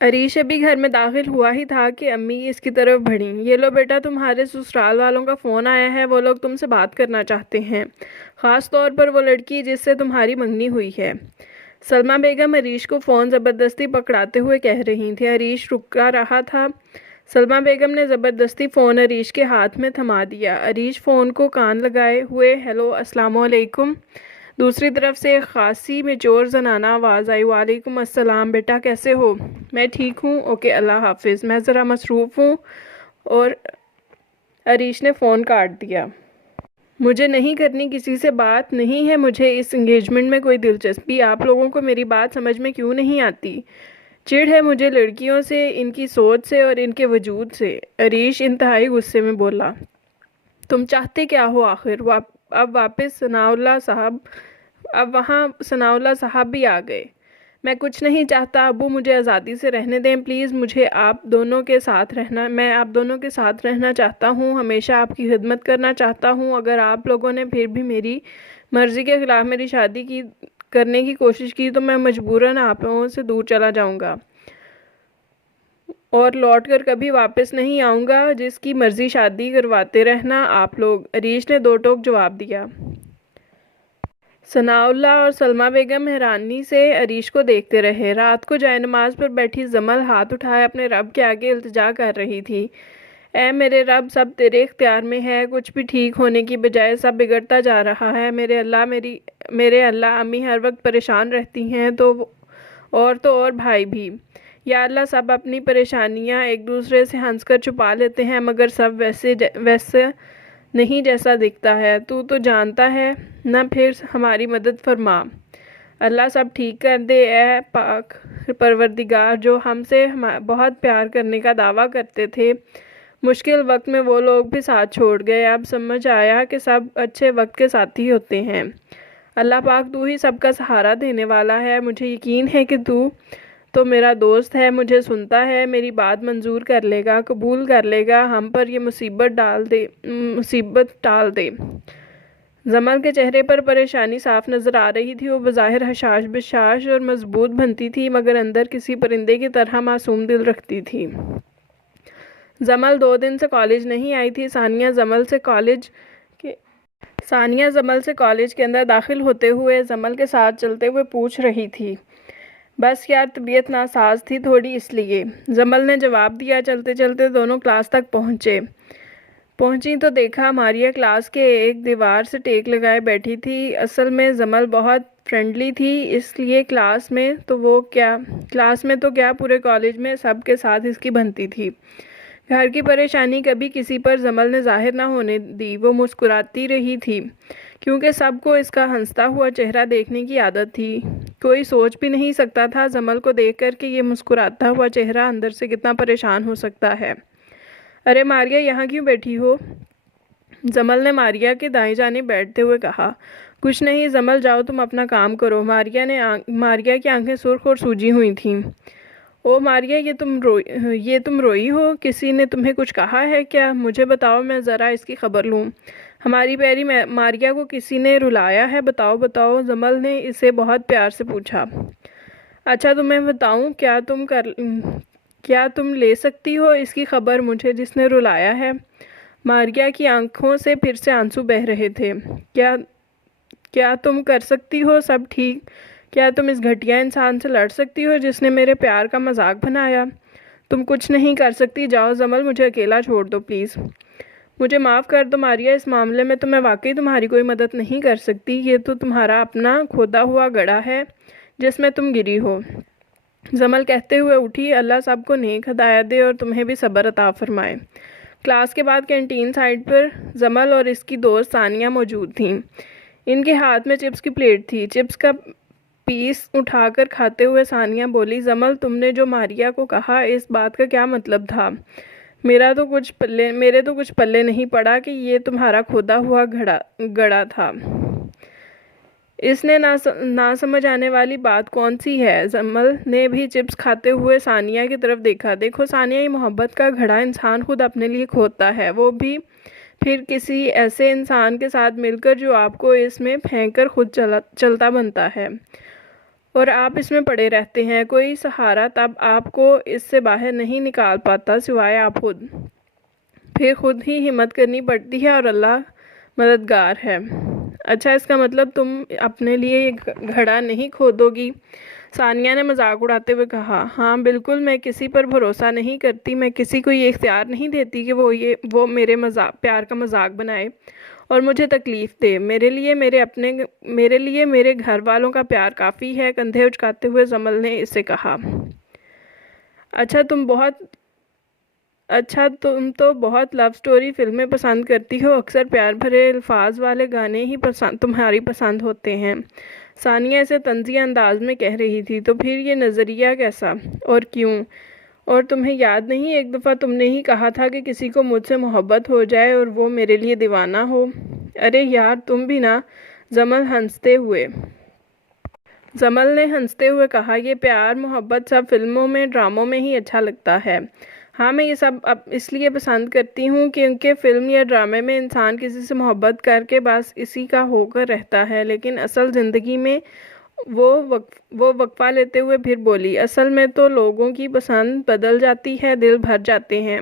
عریش ابھی گھر میں داخل ہوا ہی تھا کہ امی اس کی طرف بڑھیں۔ یہ لو بیٹا، تمہارے سسرال والوں کا فون آیا ہے، وہ لوگ تم سے بات کرنا چاہتے ہیں، خاص طور پر وہ لڑکی جس سے تمہاری منگنی ہوئی ہے۔ سلمہ بیگم عریش کو فون زبردستی پکڑاتے ہوئے کہہ رہی تھیں۔ عریش رکا رہا تھا۔ سلمہ بیگم نے زبردستی فون عریش کے ہاتھ میں تھما دیا۔ عریش فون کو کان لگائے ہوئے ہیلو السلام علیکم۔ دوسری طرف سے ایک خاصی میچور زنانہ آواز آئی، وعلیکم السلام بیٹا، کیسے ہو؟ میں ٹھیک ہوں، اوکے اللہ حافظ، میں ذرا مصروف ہوں۔ اور عریش نے فون کاٹ دیا۔ مجھے نہیں کرنی کسی سے بات، نہیں ہے مجھے اس انگیجمنٹ میں کوئی دلچسپی۔ آپ لوگوں کو میری بات سمجھ میں کیوں نہیں آتی؟ چڑ ہے مجھے لڑکیوں سے، ان کی سوچ سے اور ان کے وجود سے۔ عریش انتہائی غصے میں بولا۔ تم چاہتے کیا ہو آخر؟ اب وہاں ثناء اللہ صاحب بھی آ گئے۔ میں کچھ نہیں چاہتا ابو، مجھے آزادی سے رہنے دیں پلیز، میں آپ دونوں کے ساتھ رہنا چاہتا ہوں، ہمیشہ آپ کی خدمت کرنا چاہتا ہوں۔ اگر آپ لوگوں نے پھر بھی میری مرضی کے خلاف میری شادی کرنے کی کوشش کی تو میں مجبوراً آپ لوگوں سے دور چلا جاؤں گا اور لوٹ کر کبھی واپس نہیں آؤں گا۔ جس کی مرضی شادی کرواتے رہنا آپ لوگ۔ عریش نے دو ٹوک جواب دیا۔ ثناء اللہ اور سلمہ بیگم حیرانی سے عریش کو دیکھتے رہے۔ رات کو جائے نماز پر بیٹھی زمل ہاتھ اٹھائے اپنے رب کے آگے التجا کر رہی تھی۔ اے میرے رب، سب تیرے اختیار میں ہے، کچھ بھی ٹھیک ہونے کی بجائے سب بگڑتا جا رہا ہے۔ میرے اللہ، امی ہر وقت پریشان رہتی ہیں اور بھائی بھی۔ یا اللہ، سب اپنی پریشانیاں ایک دوسرے سے ہنس کر چھپا لیتے ہیں مگر سب ویسے نہیں جیسا دکھتا ہے۔ تو جانتا ہے نہ، پھر ہماری مدد فرما۔ اللہ سب ٹھیک کر دے۔ اے پاک پروردگار، جو ہم سے بہت پیار کرنے کا دعویٰ کرتے تھے، مشکل وقت میں وہ لوگ بھی ساتھ چھوڑ گئے۔ اب سمجھ آیا کہ سب اچھے وقت کے ساتھی ہوتے ہیں۔ اللہ پاک، تو ہی سب کا سہارا دینے والا ہے۔ مجھے یقین ہے کہ تو میرا دوست ہے، مجھے سنتا ہے، میری بات منظور کر لے گا، قبول کر لے گا، ہم پر یہ مصیبت ٹال دے۔ زمل کے چہرے پر پریشانی صاف نظر آ رہی تھی۔ وہ بظاہر حشاش بشاش اور مضبوط بنتی تھی مگر اندر کسی پرندے کی طرح معصوم دل رکھتی تھی۔ زمل 2 دن سے کالج نہیں آئی تھی۔ ثانیہ زمل سے کالج کے اندر داخل ہوتے ہوئے زمل کے ساتھ چلتے ہوئے پوچھ رہی تھی، بس یار طبیعت ناساز تھی تھوڑی اس لیے۔ زمل نے جواب دیا۔ چلتے چلتے دونوں کلاس تک پہنچی تو دیکھا ماریہ کلاس کے ایک دیوار سے ٹیک لگائے بیٹھی تھی۔ اصل میں زمل بہت فرینڈلی تھی، اس لیے کلاس میں تو کیا پورے کالج میں سب کے ساتھ اس کی بنتی تھی۔ گھر کی پریشانی کبھی کسی پر زمل نے ظاہر نہ ہونے دی۔ وہ مسکراتی رہی تھی کیونکہ سب کو اس کا ہنستا ہوا چہرہ دیکھنے کی عادت تھی۔ کوئی سوچ بھی نہیں سکتا تھا زمل کو دیکھ کر کہ یہ مسکراتا ہوا چہرہ اندر سے کتنا پریشان ہو سکتا ہے۔ ارے ماریہ، یہاں کیوں بیٹھی ہو؟ زمل نے ماریہ کے دائیں جانب بیٹھتے ہوئے کہا۔ کچھ نہیں زمل، جاؤ تم اپنا کام کرو۔ ماریہ کی آنکھیں سرخ اور سوجی ہوئی تھیں۔ او ماریہ، یہ تم روئی ہو؟ کسی نے تمہیں کچھ کہا ہے کیا؟ مجھے بتاؤ، میں ذرا اس کی خبر لوں۔ ہماری پیاری ماریہ کو کسی نے رلایا ہے؟ بتاؤ، زمل نے اسے بہت پیار سے پوچھا۔ اچھا تمہیں بتاؤں، کیا تم لے سکتی ہو اس کی خبر مجھے جس نے رلایا ہے؟ ماریہ کی آنکھوں سے پھر سے آنسو بہہ رہے تھے۔ کیا تم کر سکتی ہو سب ٹھیک؟ کیا تم اس گھٹیا انسان سے لڑ سکتی ہو جس نے میرے پیار کا مذاق بنایا؟ تم کچھ نہیں کر سکتی، جاؤ زمل، مجھے اکیلا چھوڑ دو پلیز۔ مجھے معاف کر دو ماریہ، اس معاملے میں تو میں واقعی تمہاری کوئی مدد نہیں کر سکتی۔ یہ تو تمہارا اپنا کھودا ہوا گڑھا ہے جس میں تم گری ہو۔ زمل کہتے ہوئے اٹھی۔ اللہ سب کو نیک ہدایت دے اور تمہیں بھی صبر عطا فرمائے۔ کلاس کے بعد کینٹین سائڈ پر زمل اور اس کی دوست ثانیہ موجود تھیں۔ ان کے ہاتھ میں چپس کی پلیٹ تھی۔ چپس کا پیس اٹھا کر کھاتے ہوئے ثانیہ بولی، زمل تم نے جو ماریہ کو کہا اس بات کا کیا مطلب تھا؟ میرے تو کچھ پلے نہیں پڑا کہ یہ تمہارا کھودا ہوا گڑھا تھا۔ اس نے نہ سمجھ آنے والی بات کون سی ہے؟ زمل نے بھی چپس کھاتے ہوئے ثانیہ کی طرف دیکھا۔ دیکھو ثانیہ، یہ محبت کا گھڑا انسان خود اپنے لیے کھودتا ہے، وہ بھی پھر کسی ایسے انسان کے ساتھ مل کر جو آپ کو اس میں پھینک کر خود چلتا بنتا ہے۔ اور آپ اس میں پڑے رہتے ہیں۔ کوئی سہارا تب آپ کو اس سے باہر نہیں نکال پاتا سوائے آپ خود۔ پھر خود ہی ہمت کرنی پڑتی ہے اور اللہ مددگار ہے۔ اچھا، اس کا مطلب تم اپنے لیے یہ گھڑا نہیں کھودو گی؟ ثانیہ نے مذاق اڑاتے ہوئے کہا۔ ہاں بالکل، میں کسی پر بھروسہ نہیں کرتی، میں کسی کو یہ اختیار نہیں دیتی کہ وہ میرے پیار کا مذاق بنائے اور مجھے تکلیف دے۔ میرے لیے میرے گھر والوں کا پیار کافی ہے، کندھے اچکاتے ہوئے جمل نے اس سے کہا۔ اچھا تم تو بہت لو سٹوری فلمیں پسند کرتی ہو، اکثر پیار بھرے الفاظ والے گانے ہی تمہاری پسند ہوتے ہیں۔ ثانیہ اسے طنزیہ انداز میں کہہ رہی تھی۔ تو پھر یہ نظریہ کیسا اور کیوں؟ اور تمہیں یاد نہیں ایک دفعہ تم نے ہی کہا تھا کہ کسی کو مجھ سے محبت ہو جائے اور وہ میرے لیے دیوانہ ہو؟ ارے یار تم بھی نا، جمل نے ہنستے ہوئے کہا۔ یہ پیار محبت سب فلموں میں ڈراموں میں ہی اچھا لگتا ہے۔ ہاں میں یہ سب اس لیے پسند کرتی ہوں کیونکہ فلم یا ڈرامے میں انسان کسی سے محبت کر کے بس اسی کا ہو کر رہتا ہے، لیکن اصل زندگی میں وہ وقفہ لیتے ہوئے پھر بولی، اصل میں تو لوگوں کی پسند بدل جاتی ہے، دل بھر جاتے ہیں،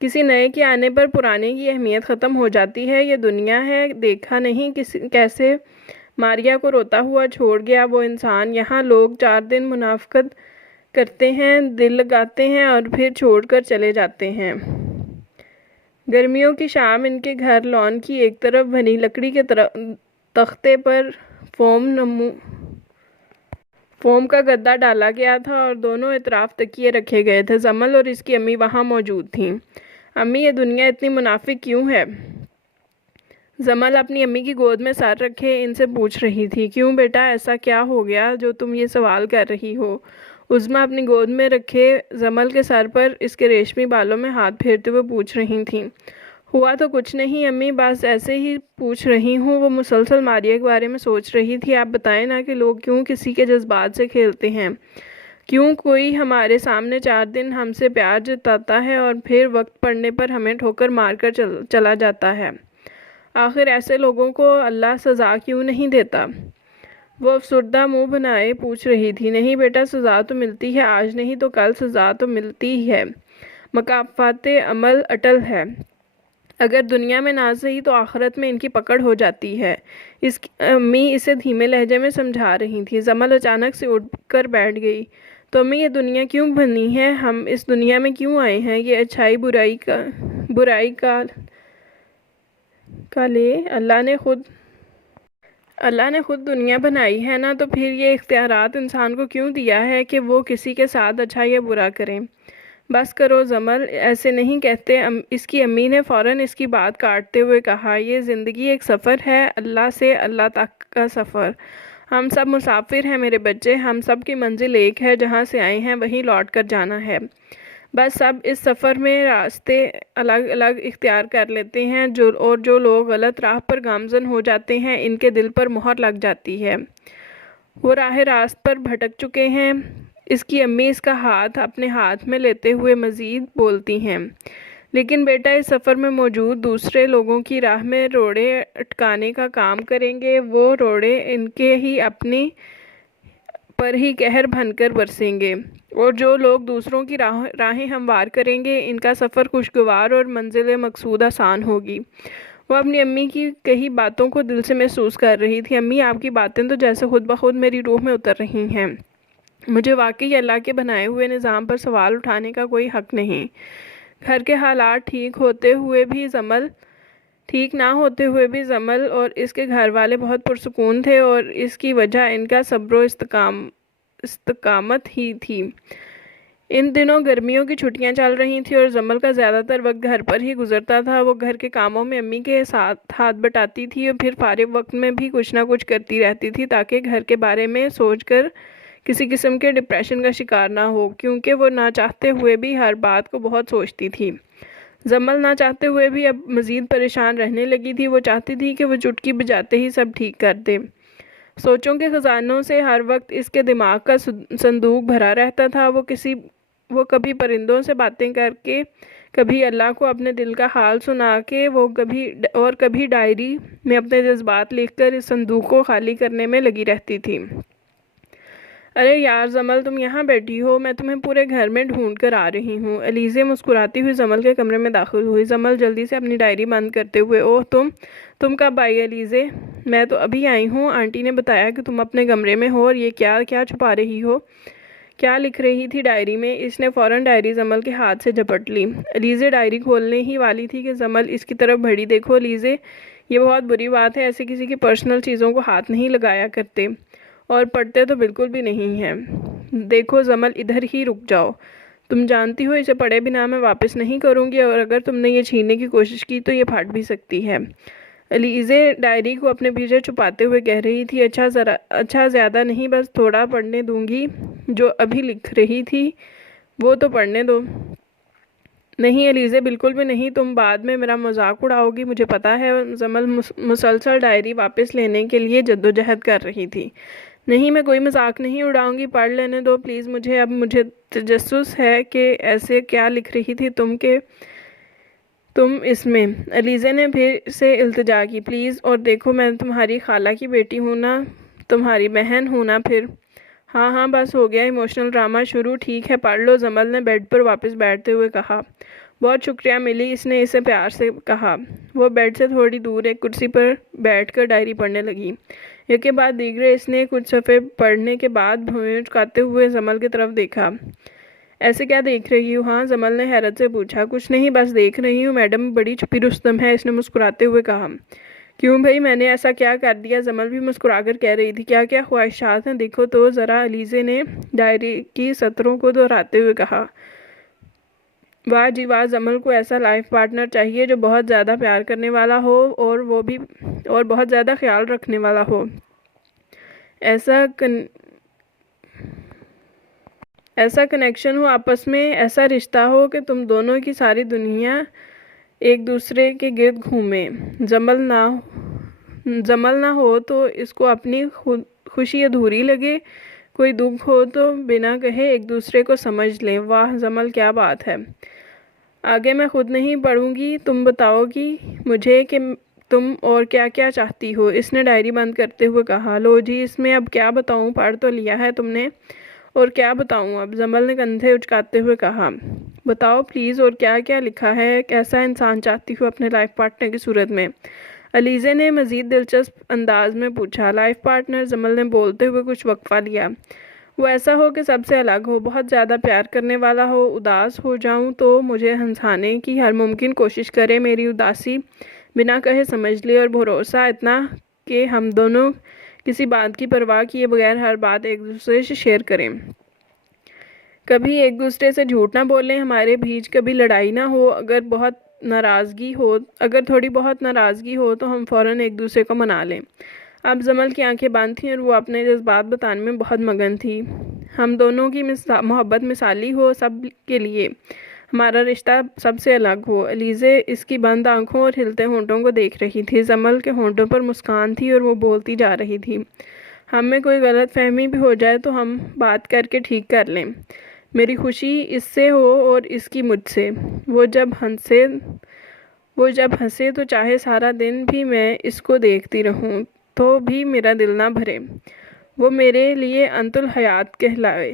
کسی نئے کے آنے پر پرانے کی اہمیت ختم ہو جاتی ہے۔ یہ دنیا ہے، دیکھا نہیں کیسے ماریا کو روتا ہوا چھوڑ گیا وہ انسان۔ یہاں لوگ 4 دن منافقت کرتے ہیں، دل لگاتے ہیں اور پھر چھوڑ کر چلے جاتے ہیں۔ گرمیوں کی شام ان کے گھر لان کی ایک طرف بنی لکڑی کے تختے پر فوم کا گدا ڈالا گیا تھا اور دونوں اطراف تکیے رکھے گئے تھے۔ جمل اور اس کی امی وہاں موجود تھیں۔ امی یہ دنیا اتنی منافق کیوں ہے؟ جمل اپنی امی کی گود میں سر رکھے ان سے پوچھ رہی تھی۔ کیوں بیٹا، ایسا کیا ہو گیا جو تم یہ سوال کر رہی ہو؟ عظمیٰ اپنی گود میں رکھے جمل کے سر پر اس کے ریشمی بالوں میں ہاتھ پھیرتے ہوئے پوچھ رہی تھیں۔ ہوا تو کچھ نہیں امی، بس ایسے ہی پوچھ رہی ہوں۔ وہ مسلسل ماریا کے بارے میں سوچ رہی تھی۔ آپ بتائیں نا کہ لوگ کیوں کسی کے جذبات سے کھیلتے ہیں؟ کیوں کوئی ہمارے سامنے 4 دن ہم سے پیار جتاتا ہے اور پھر وقت پڑنے پر ہمیں ٹھوکر مار کر چلا جاتا ہے؟ آخر ایسے لوگوں کو اللہ سزا کیوں نہیں دیتا؟ وہ افسردہ منہ بنائے پوچھ رہی تھی۔ نہیں بیٹا، سزا تو ملتی ہے، آج نہیں تو کل سزا تو ملتی ہے۔ مکافات عمل اٹل ہے، اگر دنیا میں نہ صحیح تو آخرت میں ان کی پکڑ ہو جاتی ہے۔ اس کی امی اسے دھیمے لہجے میں سمجھا رہی تھی۔ جمل اچانک سے اٹھ کر بیٹھ گئی۔ تو امی یہ دنیا کیوں بنی ہے؟ ہم اس دنیا میں کیوں آئے ہیں؟ یہ اچھائی برائی کا لے اللہ نے خود دنیا بنائی ہے نا، تو پھر یہ اختیارات انسان کو کیوں دیا ہے کہ وہ کسی کے ساتھ اچھا یا برا کریں؟ بس کرو جمل، ایسے نہیں کہتے۔ اس کی امی نے فوراً اس کی بات کاٹتے ہوئے کہا۔ یہ زندگی ایک سفر ہے، اللہ سے اللہ تک کا سفر۔ ہم سب مسافر ہیں میرے بچے، ہم سب کی منزل ایک ہے، جہاں سے آئے ہیں وہیں لوٹ کر جانا ہے۔ بس سب اس سفر میں راستے الگ الگ اختیار کر لیتے ہیں، جو لوگ غلط راہ پر گامزن ہو جاتے ہیں ان کے دل پر مہر لگ جاتی ہے، وہ راہ راست پر بھٹک چکے ہیں۔ اس کی امی اس کا ہاتھ اپنے ہاتھ میں لیتے ہوئے مزید بولتی ہیں۔ لیکن بیٹا، اس سفر میں موجود دوسرے لوگوں کی راہ میں روڑے اٹکانے کا کام کریں گے، وہ روڑے ان کے ہی اپنی پر ہی قہر بن کر برسیں گے، اور جو لوگ دوسروں کی راہیں ہموار کریں گے ان کا سفر خوشگوار اور منزل مقصود آسان ہوگی۔ وہ اپنی امی کی کہی باتوں کو دل سے محسوس کر رہی تھی۔ امی آپ کی باتیں تو جیسے خود بخود میری روح میں اتر رہی ہیں۔ مجھے واقعی اللہ کے بنائے ہوئے نظام پر سوال اٹھانے کا کوئی حق نہیں۔ گھر کے حالات ٹھیک نہ ہوتے ہوئے بھی جمل اور اس کے گھر والے بہت پرسکون تھے، اور اس کی وجہ ان کا صبر و استقامت ہی تھی۔ ان دنوں گرمیوں کی چھٹیاں چل رہی تھیں اور جمل کا زیادہ تر وقت گھر پر ہی گزرتا تھا۔ وہ گھر کے کاموں میں امی کے ساتھ ہاتھ بٹاتی تھی اور پھر فارغ وقت میں بھی کچھ نہ کچھ کرتی رہتی تھی تاکہ گھر کے بارے میں سوچ کر کسی قسم کے ڈپریشن کا شکار نہ ہو، کیونکہ وہ نہ چاہتے ہوئے بھی ہر بات کو بہت سوچتی تھی۔ جمل نہ چاہتے ہوئے بھی اب مزید پریشان رہنے لگی تھی۔ وہ چاہتی تھی کہ وہ چٹکی بجاتے ہی سب ٹھیک کر دے۔ سوچوں کے خزانوں سے ہر وقت اس کے دماغ کا صندوق بھرا رہتا تھا۔ وہ کبھی پرندوں سے باتیں کر کے، کبھی اللہ کو اپنے دل کا حال سنا کے، کبھی ڈائری میں اپنے جذبات لکھ کر اس صندوق کو خالی کرنے میں لگی رہتی تھی۔ ارے یار زمل، تم یہاں بیٹھی ہو، میں تمہیں پورے گھر میں ڈھونڈ کر آ رہی ہوں۔ علیزے مسکراتی ہوئی زمل کے کمرے میں داخل ہوئی۔ زمل جلدی سے اپنی ڈائری بند کرتے ہوئے، اوہ تم کب آئی علیزے؟ میں تو ابھی آئی ہوں، آنٹی نے بتایا کہ تم اپنے کمرے میں ہو، اور یہ کیا چھپا رہی ہو؟ کیا لکھ رہی تھی ڈائری میں؟ اس نے فوراً ڈائری زمل کے ہاتھ سے جھپٹ لی۔ علیزے ڈائری کھولنے ہی والی تھی کہ زمل اس کی طرف بڑھی۔ دیکھو علیزے، یہ بہت بری بات ہے، ایسے کسی کی پرسنل چیزوں کو ہاتھ نہیں لگایا کرتے، اور پڑھتے تو بالکل بھی نہیں ہیں۔ دیکھو زمل، ادھر ہی رک جاؤ، تم جانتی ہو اسے پڑھے بنا میں واپس نہیں کروں گی، اور اگر تم نے یہ چھیننے کی کوشش کی تو یہ پھٹ بھی سکتی ہے۔ علیزے ڈائری کو اپنے پیچھے چھپاتے ہوئے کہہ رہی تھی، اچھا زیادہ نہیں، بس تھوڑا پڑھنے دوں گی، جو ابھی لکھ رہی تھی وہ تو پڑھنے دو۔ نہیں علیزے، بالکل بھی نہیں، تم بعد میں میرا مذاق اڑاؤ گی، مجھے پتا ہے۔ زمل مسلسل ڈائری واپس لینے کے لیے جدوجہد کر رہی تھی۔ نہیں، میں کوئی مذاق نہیں اڑاؤں گی، پڑھ لینے دو پلیز مجھے، اب مجھے تجسس ہے کہ ایسے کیا لکھ رہی تھی تم اس میں۔ علیزے نے پھر سے التجا کی، پلیز، اور دیکھو میں تمہاری خالہ کی بیٹی ہوں نا، تمہاری بہن ہوں نا پھر۔ ہاں بس ہو گیا ایموشنل ڈرامہ شروع، ٹھیک ہے پڑھ لو، زمل نے بیڈ پر واپس بیٹھتے ہوئے کہا۔ بہت شکریہ ملی، اس نے اسے پیار سے کہا۔ وہ بیڈ سے تھوڑی دور ایک کرسی پر بیٹھ کر ڈائری پڑھنے لگی۔ ایک کے بعد دیگرے اس نے کچھ صفحے پڑھنے کے بعد بھویں چکاتے ہوئے زمل کی طرف دیکھا۔ ایسے کیا دیکھ رہی ہو؟ ہاں، زمل نے حیرت سے پوچھا۔ کچھ نہیں، بس دیکھ رہی ہوں، میڈم بڑی چھپی رستم ہے، اس نے مسکراتے ہوئے کہا۔ کیوں بھئی، میں نے ایسا کیا کر دیا؟ زمل بھی مسکرا کر کہہ رہی تھی۔ کیا خواہشات ہیں دیکھو تو ذرا، علیزے نے ڈائری کی سطروں کو دہراتے ہوئے کہا۔ واہ جی واہ، زمل کو ایسا لائف پارٹنر چاہیے جو بہت زیادہ پیار کرنے والا ہو، اور بہت زیادہ خیال رکھنے والا ہو۔ ایسا کنیکشن ہو آپس میں، ایسا رشتہ ہو کہ تم دونوں کی ساری دنیا ایک دوسرے کے گرد گھومے۔ زمل نہ ہو تو اس کو اپنی خوشی ادھوری لگے، کوئی دکھ ہو تو بنا کہے ایک دوسرے کو سمجھ لیں۔ واہ زمل، کیا بات ہے! آگے میں خود نہیں پڑھوں گی، تم بتاؤ گی مجھے کہ تم اور کیا چاہتی ہو، اس نے ڈائری بند کرتے ہوئے کہا۔ لو جی، اس میں اب کیا بتاؤں، پڑھ تو لیا ہے تم نے، اور کیا بتاؤں اب؟ زمل نے کندھے اچکاتے ہوئے کہا۔ بتاؤ پلیز، اور کیا لکھا ہے، کیسا انسان چاہتی ہو اپنے لائف پارٹنر کی صورت میں؟ علیزے نے مزید دلچسپ انداز میں پوچھا۔ لائف پارٹنر، زمل نے بولتے ہوئے کچھ وقفہ لیا۔ وہ ایسا ہو کہ سب سے الگ ہو، بہت زیادہ پیار کرنے والا ہو، اداس ہو جاؤں تو مجھے ہنسانے کی ہر ممکن کوشش کرے، میری اداسی بنا کہے سمجھ لے، اور بھروسہ اتنا کہ ہم دونوں کسی بات کی پرواہ کیے بغیر ہر بات ایک دوسرے سے شیئر کریں، کبھی ایک دوسرے سے جھوٹ نہ بولیں، ہمارے بیچ کبھی لڑائی نہ ہو، اگر تھوڑی بہت ناراضگی ہو تو ہم فوراً ایک دوسرے کو منا لیں۔ اب زمل کی آنکھیں بند تھیں اور وہ اپنے جذبات بتانے میں بہت مگن تھی۔ ہم دونوں کی محبت مثالی ہو، سب کے لیے ہمارا رشتہ سب سے الگ ہو۔ علیزے اس کی بند آنکھوں اور ہلتے ہونٹوں کو دیکھ رہی تھی۔ زمل کے ہونٹوں پر مسکان تھی اور وہ بولتی جا رہی تھی۔ ہم میں کوئی غلط فہمی بھی ہو جائے تو ہم بات کر کے ٹھیک کر لیں، میری خوشی اس سے ہو اور اس کی مجھ سے۔ وہ جب ہنسے تو چاہے سارا دن بھی میں اس کو دیکھتی رہوں تو بھی میرا دل نہ بھرے، وہ میرے لیے انت الحیات کہلائے۔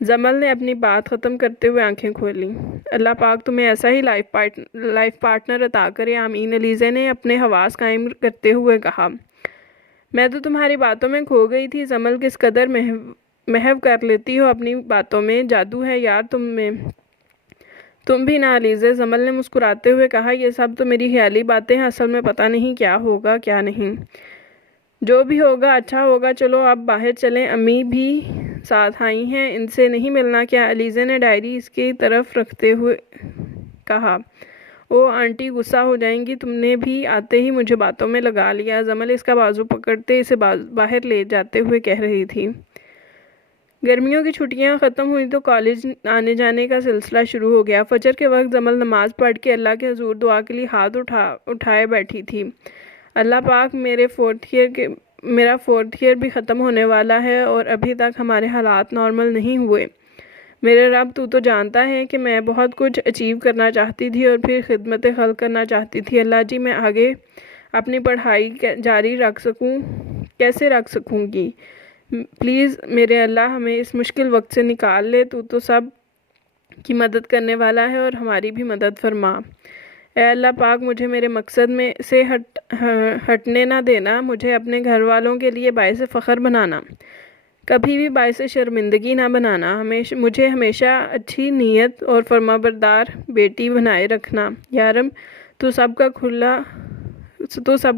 زمل نے اپنی بات ختم کرتے ہوئے آنکھیں کھولیں۔ اللہ پاک تمہیں ایسا ہی لائف پارٹنر عطا کرے، آمین، علیزے نے اپنے حواس قائم کرتے ہوئے کہا۔ میں تو تمہاری باتوں میں کھو گئی تھی، زمل، کس قدر محو کر لیتی ہو اپنی باتوں میں، جادو ہے یار تم میں۔ تم بھی نہ علیزے، زمل نے مسکراتے ہوئے کہا، یہ سب تو میری خیالی باتیں ہیں، اصل میں پتہ نہیں کیا ہوگا کیا نہیں۔ جو بھی ہوگا اچھا ہوگا، چلو اب باہر چلیں، امی بھی ساتھ آئی ہیں، ان سے نہیں ملنا کیا؟ علیزے نے ڈائری اس کی طرف رکھتے ہوئے کہا۔ او آنٹی غصہ ہو جائیں گی، تم نے بھی آتے ہی مجھے باتوں میں لگا لیا، زمل اس کا بازو پکڑتے اسے باہر لے جاتے ہوئے کہہ رہی تھی۔ گرمیوں کی چھٹیاں ختم ہوئی تو کالج آنے جانے کا سلسلہ شروع ہو گیا۔ فجر کے وقت زمل نماز پڑھ کے اللہ کے حضور دعا کے لیے ہاتھ اٹھائے بیٹھی تھی۔ اللہ پاک، میرا فورتھ ایئر بھی ختم ہونے والا ہے اور ابھی تک ہمارے حالات نارمل نہیں ہوئے۔ میرے رب، تو جانتا ہے کہ میں بہت کچھ اچیو کرنا چاہتی تھی اور پھر خدمت خلق کرنا چاہتی تھی۔ اللہ جی، میں آگے اپنی پڑھائی جاری رکھ سکوں، کیسے رکھ سکوں گی؟ پلیز میرے اللہ ہمیں اس مشکل وقت سے نکال لے، تو سب کی مدد کرنے والا ہے اور ہماری بھی مدد فرما۔ اے اللہ پاک، مجھے میرے مقصد میں سے ہٹنے نہ دینا، مجھے اپنے گھر والوں کے لیے باعث فخر بنانا، کبھی بھی باعث شرمندگی نہ بنانا، مجھے ہمیشہ اچھی نیت اور فرمانبردار بیٹی بنائے رکھنا۔ یا رب، تو سب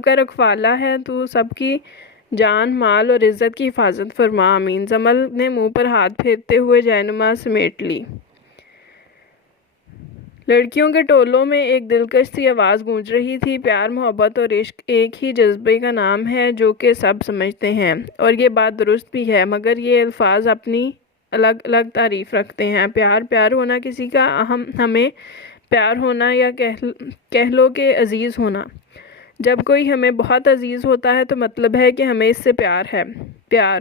کا رکھوالا ہے، تو سب کی جان، مال اور عزت کی حفاظت فرما، آمین۔ زمل نے منہ پر ہاتھ پھیرتے ہوئے جائنماز سمیٹ لی۔ لڑکیوں کے ٹولوں میں ایک دلکش سی آواز گونج رہی تھی، پیار، محبت اور عشق ایک ہی جذبے کا نام ہے جو کہ سب سمجھتے ہیں، اور یہ بات درست بھی ہے، مگر یہ الفاظ اپنی الگ الگ تعریف رکھتے ہیں۔ پیار ہونا کسی کا، ہمیں پیار ہونا، یا کہہ لو کہ عزیز ہونا۔ جب کوئی ہمیں بہت عزیز ہوتا ہے تو مطلب ہے کہ ہمیں اس سے پیار ہے۔ پیار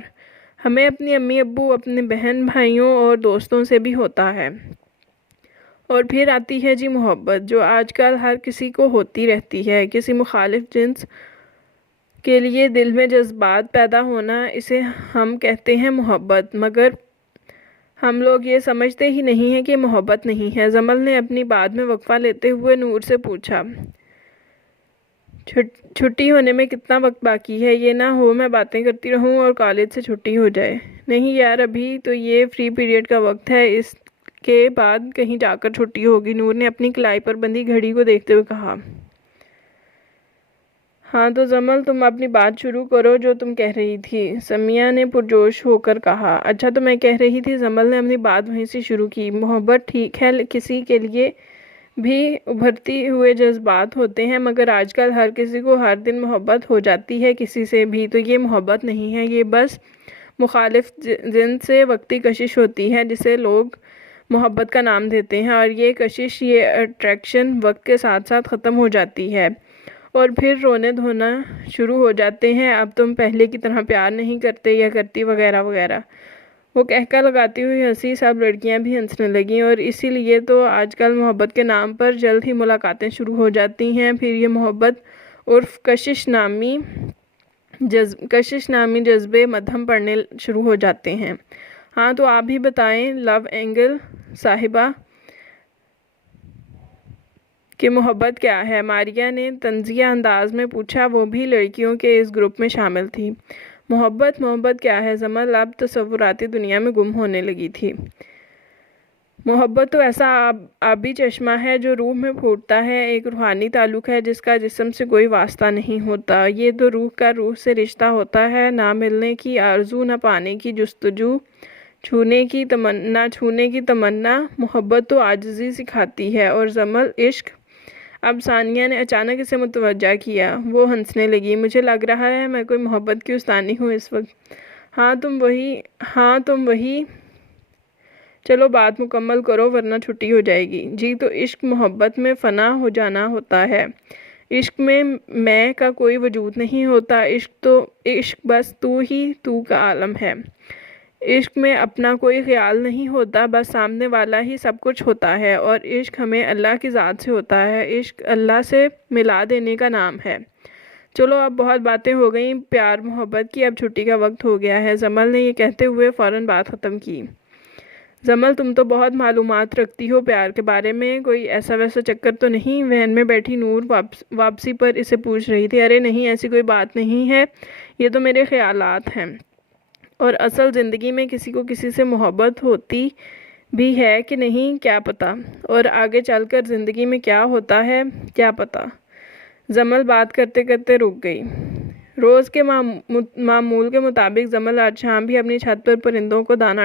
ہمیں اپنی امی ابو، اپنے بہن بھائیوں اور دوستوں سے بھی ہوتا ہے۔ اور پھر آتی ہے محبت، جو آج کل ہر کسی کو ہوتی رہتی ہے۔ کسی مخالف جنس کے لیے دل میں جذبات پیدا ہونا، اسے ہم کہتے ہیں محبت، مگر ہم لوگ یہ سمجھتے ہی نہیں ہیں کہ محبت نہیں ہے۔ زمل نے اپنی بات میں وقفہ لیتے ہوئے نور سے پوچھا، چھٹی ہونے میں کتنا وقت باقی ہے؟ یہ نہ ہو میں باتیں کرتی رہوں اور کالج سے چھٹی ہو جائے۔ نہیں یار، ابھی تو یہ فری پیریڈ کا وقت ہے، اس کے بعد کہیں جا کر چھٹی ہوگی، نور نے اپنی کلائی پر بندھی گھڑی کو دیکھتے ہوئے کہا۔ ہاں تو زمل، تم اپنی بات شروع کرو جو تم کہہ رہی تھی، سمیہ نے پرجوش ہو کر کہا۔ اچھا، تو میں کہہ رہی تھی، زمل نے اپنی بات وہیں سے شروع کی، محبت ٹھیک ہے، کسی کے لیے بھی ابھرتی ہوئے جذبات ہوتے ہیں، مگر آج کل ہر کسی کو ہر دن محبت ہو جاتی ہے کسی سے بھی، تو یہ محبت نہیں ہے، یہ بس مخالف جنس سے وقتی کشش ہوتی ہے جسے لوگ محبت کا نام دیتے ہیں، اور یہ کشش، یہ اٹریکشن وقت کے ساتھ ساتھ ختم ہو جاتی ہے اور پھر رونے دھونا شروع ہو جاتے ہیں، اب تم پہلے کی طرح پیار نہیں کرتے یا کرتی، وغیرہ وغیرہ۔ وہ قہقہ لگاتی ہوئی ہنسی، سب لڑکیاں بھی ہنسنے لگیں، اور اسی لیے تو آج کل محبت کے نام پر جلد ہی ملاقاتیں شروع ہو جاتی ہیں، پھر یہ محبت عرف کشش نامی جذبے مدھم پڑنے شروع ہو جاتے ہیں۔ ہاں تو آپ بھی بتائیں لو اینگل صاحبہ کہ محبت کیا ہے؟ ماریہ نے طنزیہ انداز میں پوچھا، وہ بھی لڑکیوں کے اس گروپ میں شامل تھی۔ محبت کیا ہے؟ زمل اب تصوراتی دنیا میں گم ہونے لگی تھی۔ محبت تو ایسا آبی چشمہ ہے جو روح میں پھوٹتا ہے، ایک روحانی تعلق ہے جس کا جسم سے کوئی واسطہ نہیں ہوتا، یہ تو روح کا روح سے رشتہ ہوتا ہے، نہ ملنے کی آرزو، نہ پانے کی جستجو، چھونے کی تمنا۔ محبت تو عاجزی سکھاتی ہے۔ اور زمل، عشق؟ اب ثانیہ نے اچانک اسے متوجہ کیا، وہ ہنسنے لگی۔ مجھے لگ رہا ہے میں کوئی محبت کی استانی ہوں اس وقت۔ ہاں تم وہی، چلو بات مکمل کرو ورنہ چھٹی ہو جائے گی۔ جی، تو عشق محبت میں فنا ہو جانا ہوتا ہے، عشق میں کا کوئی وجود نہیں ہوتا، عشق بس تو کا عالم ہے، عشق میں اپنا کوئی خیال نہیں ہوتا، بس سامنے والا ہی سب کچھ ہوتا ہے، اور عشق ہمیں اللہ کی ذات سے ہوتا ہے، عشق اللہ سے ملا دینے کا نام ہے۔ چلو اب بہت باتیں ہو گئیں پیار محبت کی، اب چھٹی کا وقت ہو گیا ہے، زمل نے یہ کہتے ہوئے فوراً بات ختم کی۔ زمل، تم تو بہت معلومات رکھتی ہو پیار کے بارے میں، کوئی ایسا ویسا چکر تو نہیں؟ وین میں بیٹھی نور واپسی پر اسے پوچھ رہی تھی۔ ارے نہیں، ایسی کوئی بات نہیں ہے، یہ تو میرے خیالات ہیں، اور اصل زندگی میں کسی کو کسی سے محبت ہوتی بھی ہے کہ نہیں کیا پتہ، اور آگے چل کر زندگی میں کیا ہوتا ہے کیا پتہ۔ زمل بات کرتے کرتے رک گئی۔ روز کے معمول کے مطابق زمل آج شام بھی اپنی چھت پر پرندوں کو دانہ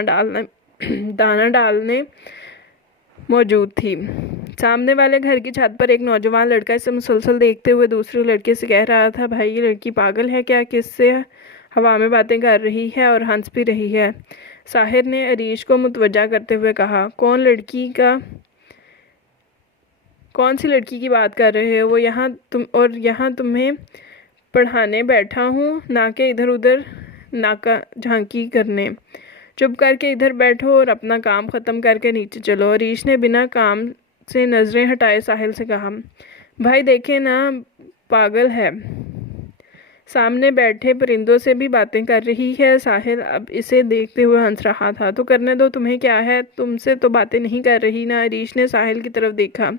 ڈالنے موجود تھی۔ سامنے والے گھر کی چھت پر ایک نوجوان لڑکا اسے مسلسل دیکھتے ہوئے دوسرے لڑکے سے کہہ رہا تھا، بھائی یہ لڑکی پاگل ہے کیا، کس سے ہوا میں باتیں کر رہی ہے اور ہنس بھی رہی ہے؟ ساحر نے عریش کو متوجہ کرتے ہوئے کہا، کون سی لڑکی کی بات کر رہے ہو؟ یہاں تمہیں پڑھانے بیٹھا ہوں، نہ کہ ادھر ادھر ناکا جھانکی کرنے۔ چپ کر کے ادھر بیٹھو اور اپنا کام ختم کر کے نیچے چلو۔ عریش نے بنا کام سے نظریں ہٹائے ساحل سے کہا، بھائی دیکھیں نا، پاگل ہے، سامنے بیٹھے پرندوں سے بھی باتیں کر رہی ہے۔ ساحل اب اسے دیکھتے ہوئے ہنس رہا تھا۔ تو کرنے دو، تمہیں کیا ہے، تم سے تو باتیں نہیں کر رہی نا۔ عریش نے ساحل کی طرف دیکھا۔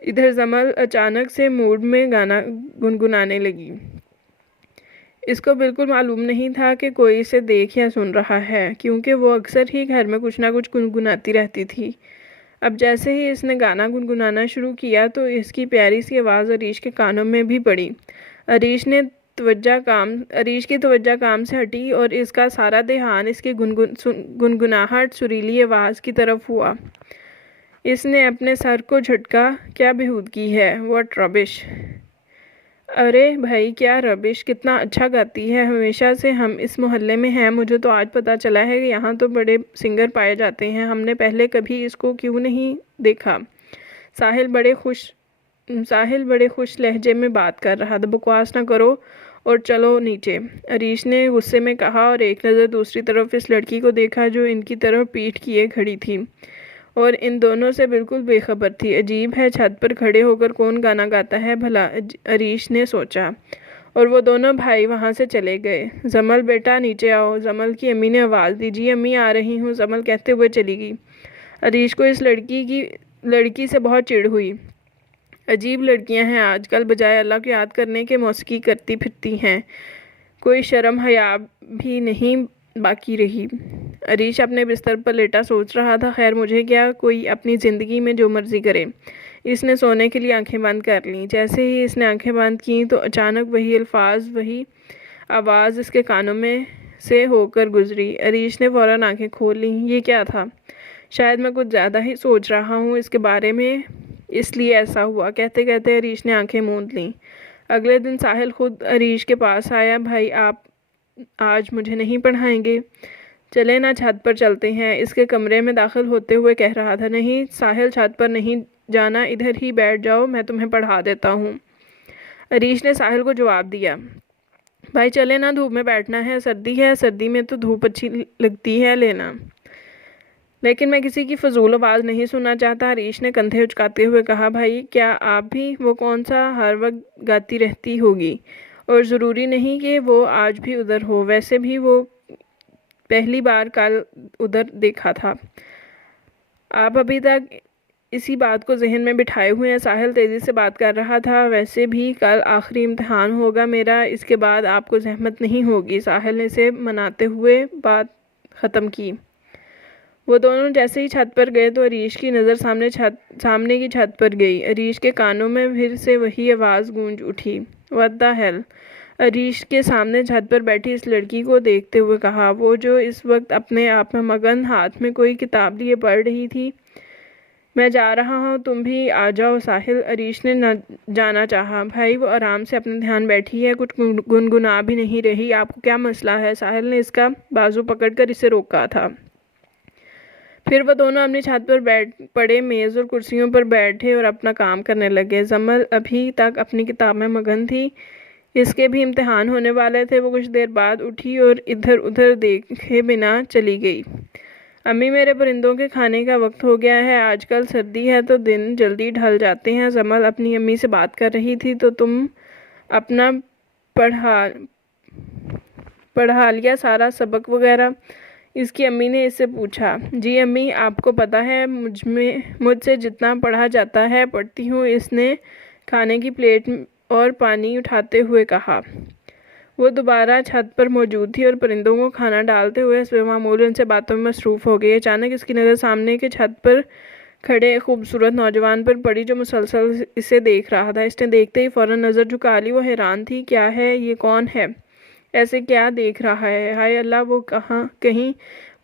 ادھر زمل اچانک سے موڈ میں گانا گنگنانے لگی۔ اس کو بالکل معلوم نہیں تھا کہ کوئی اسے دیکھ یا سن رہا ہے، کیونکہ وہ اکثر ہی گھر میں کچھ نہ کچھ گنگناتی رہتی تھی۔ اب جیسے ہی اس نے گانا گنگنانا شروع کیا تو اس کی پیاری سی آواز عریش کے کانوں میں بھی پڑی۔ عریش کی توجہ کام سے ہٹی اور اس کا سارا دھیان اس کی گنگناہٹ سریلی آواز کی طرف ہوا۔ اس نے اپنے سر کو جھٹکا۔ کیا بےہودگی ہے، واٹ ربش! ارے بھائی کیا ربش، کتنا اچھا گاتی ہے۔ ہمیشہ سے ہم اس محلے میں ہیں، مجھے تو آج پتہ چلا ہے کہ یہاں تو بڑے سنگر پائے جاتے ہیں، ہم نے پہلے کبھی اس کو کیوں نہیں دیکھا۔ ساحل بڑے خوش لہجے میں بات کر رہا تھا۔ بکواس نہ کرو اور چلو نیچے، عریش نے غصے میں کہا اور ایک نظر دوسری طرف اس لڑکی کو دیکھا جو ان کی طرف پیٹھ کیے کھڑی تھی اور ان دونوں سے بالکل بے خبر تھی۔ عجیب ہے، چھت پر کھڑے ہو کر کون گانا گاتا ہے بھلا، عریش نے سوچا، اور وہ دونوں بھائی وہاں سے چلے گئے۔ زمل بیٹا نیچے آؤ، زمل کی امی نے آواز دی۔ جی امی آ رہی ہوں، زمل کہتے ہوئے چلی گئی۔ عریش کو اس لڑکی سے بہت چڑ ہوئی۔ عجیب لڑکیاں ہیں آج کل، بجائے اللہ کو یاد کرنے کے موسیقی کرتی پھرتی ہیں، کوئی شرم حیا بھی نہیں باقی رہی۔ عریش اپنے بستر پر لیٹا سوچ رہا تھا، خیر مجھے کیا، کوئی اپنی زندگی میں جو مرضی کرے۔ اس نے سونے کے لیے آنکھیں بند کر لیں۔ جیسے ہی اس نے آنکھیں بند کیں تو اچانک وہی الفاظ، وہی آواز اس کے کانوں میں سے ہو کر گزری۔ عریش نے فوراً آنکھیں کھول لیں۔ یہ کیا تھا؟ شاید میں کچھ زیادہ ہی سوچ رہا ہوں اس کے بارے میں، اس لیے ایسا ہوا، کہتے کہتے عریش نے آنکھیں موند لیں۔ اگلے دن ساحل خود عریش کے پاس آیا۔ بھائی آپ آج مجھے نہیں پڑھائیں گے؟ چلے نا چھت پر چلتے ہیں، اس کے کمرے میں داخل ہوتے ہوئے کہہ رہا تھا۔ نہیں ساحل، چھت پر نہیں جانا، ادھر ہی بیٹھ جاؤ، میں تمہیں پڑھا دیتا ہوں۔ عریش نے ساحل کو جواب دیا۔ بھائی چلے نا، دھوپ میں بیٹھنا ہے، سردی ہے، سردی میں تو دھوپ اچھی لگتی ہے لینا، لیکن میں کسی کی فضول آواز نہیں سننا چاہتا۔ عریش نے کندھے اچکاتے ہوئے کہا۔ بھائی کیا آپ بھی، وہ کون سا ہر وقت گاتی رہتی ہوگی، اور ضروری نہیں کہ وہ آج بھی ادھر ہو، ویسے بھی وہ پہلی بار کل ادھر دیکھا تھا، آپ ابھی تک اسی بات کو ذہن میں بٹھائے ہوئے ہیں۔ ساحل تیزی سے بات کر رہا تھا۔ ویسے بھی کل آخری امتحان ہوگا میرا، اس کے بعد آپ کو زحمت نہیں ہوگی۔ ساحل نے اسے مناتے ہوئے بات ختم کی۔ وہ دونوں جیسے ہی چھت پر گئے تو عریش کی نظر سامنے کی چھت پر گئی۔ عریش کے کانوں میں پھر سے وہی آواز گونج اٹھی، what the hell! عریش کے سامنے چھت پر بیٹھی اس لڑکی کو دیکھتے ہوئے کہا، وہ جو اس وقت اپنے آپ میں مگن، ہاتھ میں کوئی کتاب لیے پڑھ رہی تھی۔ میں جا رہا ہوں، تم بھی آ جاؤ ساحل۔ عریش نے نہ جانا چاہا۔ بھائی وہ آرام سے اپنے دھیان بیٹھی ہے، کچھ گنگنا بھی نہیں رہی، آپ کو کیا مسئلہ ہے؟ ساحل نے اس کا بازو پکڑ کر اسے روکا تھا۔ پھر وہ دونوں اپنی چھت پر پڑے میز اور کرسیوں پر بیٹھے اور اپنا کام کرنے لگے۔ زمل ابھی تک اپنی کتاب میں مگن تھی، اس کے بھی امتحان ہونے والے تھے۔ وہ کچھ دیر بعد اٹھی اور ادھر ادھر دیکھے بنا چلی گئی۔ امی میرے پرندوں کے کھانے کا وقت ہو گیا ہے، آج کل سردی ہے تو دن جلدی ڈھل جاتے ہیں۔ زمل اپنی امی سے بات کر رہی تھی۔ تو تم اپنا پڑھا لیا سارا سبق وغیرہ؟ اس کی امی نے اس سے پوچھا۔ جی امی، آپ کو پتہ ہے مجھ سے جتنا پڑھا جاتا ہے پڑھتی ہوں، اس نے کھانے کی پلیٹ اور پانی اٹھاتے ہوئے کہا۔ وہ دوبارہ چھت پر موجود تھی اور پرندوں کو کھانا ڈالتے ہوئے حسب معمول ان سے باتوں میں مصروف ہو گئی۔ اچانک اس کی نظر سامنے کے چھت پر کھڑے ایک خوبصورت نوجوان پر پڑی جو مسلسل اسے دیکھ رہا تھا۔ اس نے دیکھتے ہی فوراً نظر جھکا لی۔ وہ حیران تھی، کیا ہے یہ، کون ہے، ایسے کیا دیکھ رہا ہے؟ ہائے اللہ، وہ کہیں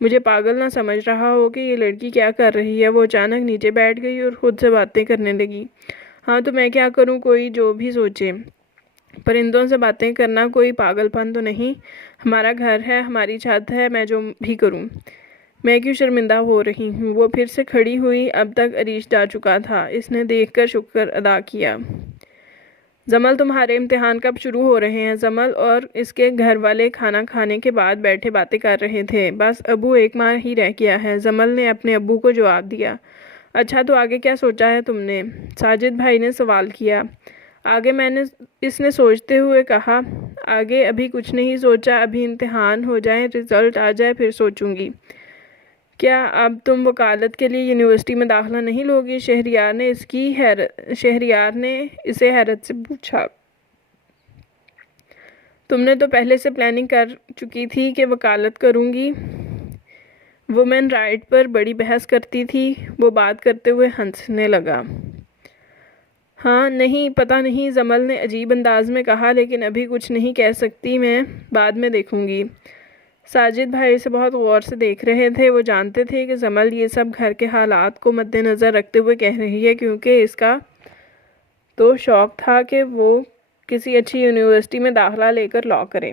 مجھے پاگل نہ سمجھ رہا ہو کہ یہ لڑکی کیا کر رہی ہے۔ وہ اچانک نیچے بیٹھ گئی اور خود سے باتیں کرنے لگی۔ ہاں تو میں کیا کروں، کوئی جو بھی سوچے، پرندوں سے باتیں کرنا کوئی پاگل پن تو نہیں، ہمارا گھر ہے، ہماری چھت ہے، میں جو بھی کروں، میں کیوں شرمندہ ہو رہی ہوں؟ وہ پھر سے کھڑی ہوئی۔ اب تک عریش جا چکا تھا۔ اس نے دیکھ کر شکر ادا کیا۔ زمل تمہارے امتحان کب شروع ہو رہے ہیں؟ زمل اور اس کے گھر والے کھانا کھانے کے بعد بیٹھے باتیں کر رہے تھے۔ بس ابو، 1 ماہ ہی رہ گیا ہے، زمل نے اپنے ابو کو جواب دیا۔ اچھا تو آگے کیا سوچا ہے تم نے؟ ساجد بھائی نے سوال کیا۔ آگے اس نے سوچتے ہوئے کہا، آگے ابھی کچھ نہیں سوچا، ابھی امتحان ہو جائیں، رزلٹ آ جائے پھر سوچوں گی۔ کیا اب تم وکالت کے لیے یونیورسٹی میں داخلہ نہیں لوگی؟ شہریار نے اسے حیرت سے پوچھا۔ تم نے تو پہلے سے پلاننگ کر چکی تھی کہ وکالت کروں گی۔ وومن رائٹ پر بڑی بحث کرتی تھی۔ وہ بات کرتے ہوئے ہنسنے لگا۔ ہاں، نہیں، پتہ نہیں، جمل نے عجیب انداز میں کہا، لیکن ابھی کچھ نہیں کہہ سکتی میں، بعد میں دیکھوں گی۔ ساجد بھائی اسے بہت غور سے دیکھ رہے تھے۔ وہ جانتے تھے کہ جمل یہ سب گھر کے حالات کو مد نظر رکھتے ہوئے کہہ رہی ہے، کیونکہ اس کا تو شوق تھا کہ وہ کسی اچھی یونیورسٹی میں داخلہ لے کر لاء کرے۔